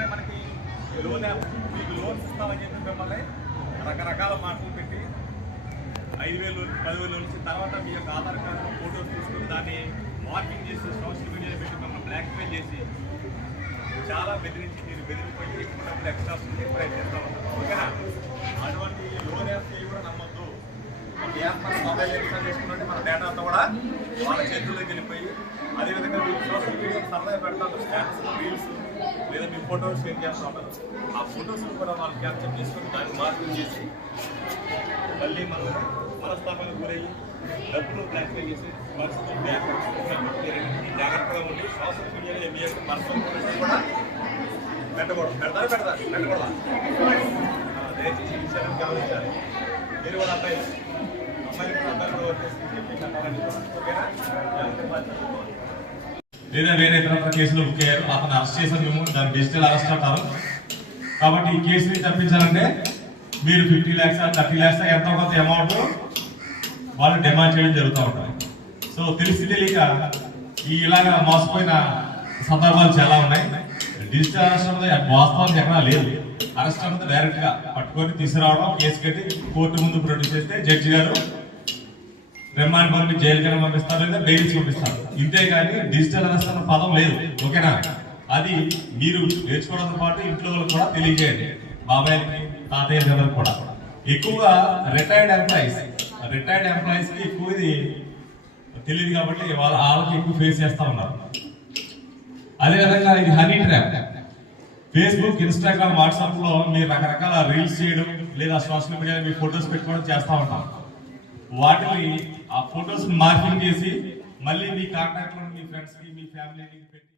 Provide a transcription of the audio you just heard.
భాగం మనకి loan app మీకు లోన్స్ ఇస్తామని చెప్పి మిమ్మల్ని రకరకాల మాటలు పెట్టి ఐదు వేలు పదివేలు నుంచి తర్వాత మీ యొక్క ఆధార్ కార్డు ఫోటోస్ తీసుకుని దాన్ని మార్కింగ్ చేసి సోషల్ మీడియాలో పెట్టి మిమ్మల్ని బ్లాక్మెయిల్ చేసి చాలా బెదిరించి మీరు బెదిరిపోయి ఎక్కువ డబ్బులు ఎక్స్ట్రా వస్తుంది ప్రయత్నిస్తూ ఉంటారు ఓకేనా? అటువంటి లోన్ యాప్స్ కూడా నమ్మద్దు. ఒక యాప్ మన మొబైల్ ఎక్స్ట్రా చేసుకున్నట్టే మన డేటా అంతా కూడా వాళ్ళ చేతుల్లోకి వెళ్ళిపోయి అదేవిధంగా మీరు సోషల్ మీడియా సరదా పెడతారు స్టాటస్ రీల్స్ లేదా మీ ఫోటో షేర్ చేస్తూ ఉంటారు. ఆ ఫొటోస్ కూడా వాళ్ళు క్యాప్చర్ చేసుకుని దాన్ని మార్పు చేసి మళ్ళీ మనం మనస్తాపాలకు గురయ్యి డబ్బులు బ్లాక్మెయిల్ చేసి పరిస్థితులు జాగ్రత్తగా ఉండి సోషల్ మీడియాలో మీ యొక్క పర్సనల్ కూడా పెట్టకూడదు. పెడతారు? పెడతారు? పెట్టకూడదా? దయచేసి ఈ విషయాన్ని గమనించాలి. మీరు కూడా అబ్బాయి అమ్మాయిలు కూడా అబ్బాయిలు కూడా వచ్చేసి చెప్పి కట్టాలని ఓకేనా? జాగ్రత్త లేదా వేరే ఇతర కేసులు బుక్ అయ్యారు. అతను అరెస్ట్ చేసాం మేము దాన్ని డిజిటల్ అరెస్ట్ అంటారు. కాబట్టి ఈ కేసుని తప్పించాలంటే మీరు ఫిఫ్టీ ల్యాక్స్ థర్టీ ల్యాక్స్ ఎంత కొంత అమౌంట్ వాళ్ళు డిమాండ్ చేయడం జరుగుతూ ఉంటాయి సో తెలిసి తెలియక ఈ ఇలాగా మోసపోయిన సందర్భాలు చాలా ఉన్నాయి. డిజిటల్ అరెస్ట్ అనేది వాస్తవానికి ఎక్కడా లేదు. అరెస్ట్ అనేది డైరెక్ట్గా పట్టుకొని తీసుకురావడం కేసు కట్టి కోర్టు ముందు ప్రొడ్యూస్ చేస్తే జడ్జి గారు రిమాండ్ పంపి జైలుకి పంపిస్తారు లేదా బెయిల్స్ పంపిస్తారు. ఇంతే కానీ డిజిటల్ అరెస్ట్ అన్న పదం లేదు ఓకేనా? అది మీరు నేర్చుకోవడంతో పాటు ఇంట్లో కూడా తెలియజేయండి. బాబాయ్కి తాతయ్య గారికి కూడా. ఎక్కువగా రిటైర్డ్ ఎంప్లాయీస్ రిటైర్డ్ ఎంప్లాయీస్కి ఎక్కువ ఇది తెలియదు కాబట్టి వాళ్ళ వాళ్ళకి ఎక్కువ ఫేస్ చేస్తా ఉన్నారు. అదేవిధంగా ఇది హనీ ట్రాప్ ఫేస్బుక్ ఇన్స్టాగ్రామ్ వాట్సాప్లో మీరు రకరకాల రీల్స్ చేయడం లేదా సోషల్ మీడియాలో మీ ఫొటోస్ పెట్టుకోవడం చేస్తూ ఉంటాం. వాటిని ఆ ఫొటోస్ మార్కింగ్ చేసి మళ్ళీ మీ కాంటాక్ట్లో మీ ఫ్రెండ్స్కి మీ ఫ్యామిలీకి పెట్టి